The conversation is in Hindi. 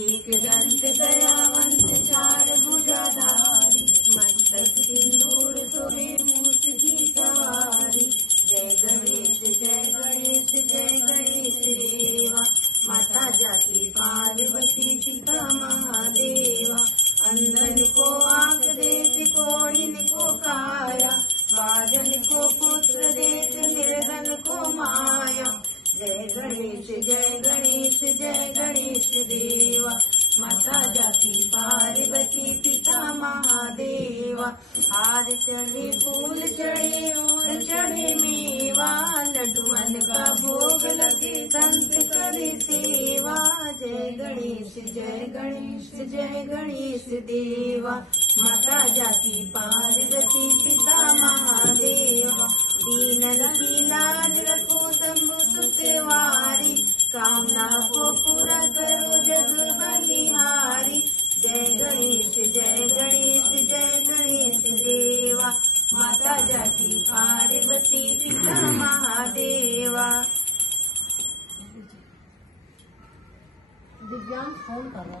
एक दंत दयावंत चार भुजाधारी, मस्तक सिंदूर शोभे मूछ की सवारी। जय गणेश जय गणेश जय गणेश देवा, माता जाति पार्वती पिता महादेवा। अंधन को आंख देत कोढ़िन को काया, बाजन को पुत्र देत निर्धन को माया। जय गणेश जय गणेश देवा, माता जाति पार्वती पिता महादेवा। हार चढ़े फूल चढ़े और चढ़े मेवा, लड्डुअन का भोग लगे संत करे सेवा। जय गणेश जय गणेश देवा, माता जाति पार्वती पिता महादेवा। दीनन की लाज रखो शंभु सुखवारी, कामना को पूरा करो जग बलिहारी। जय गणेश जय गणेश देवा, माता जाति पार्वती पिता महादेवा। दिव्यांग फोन कर रहा था।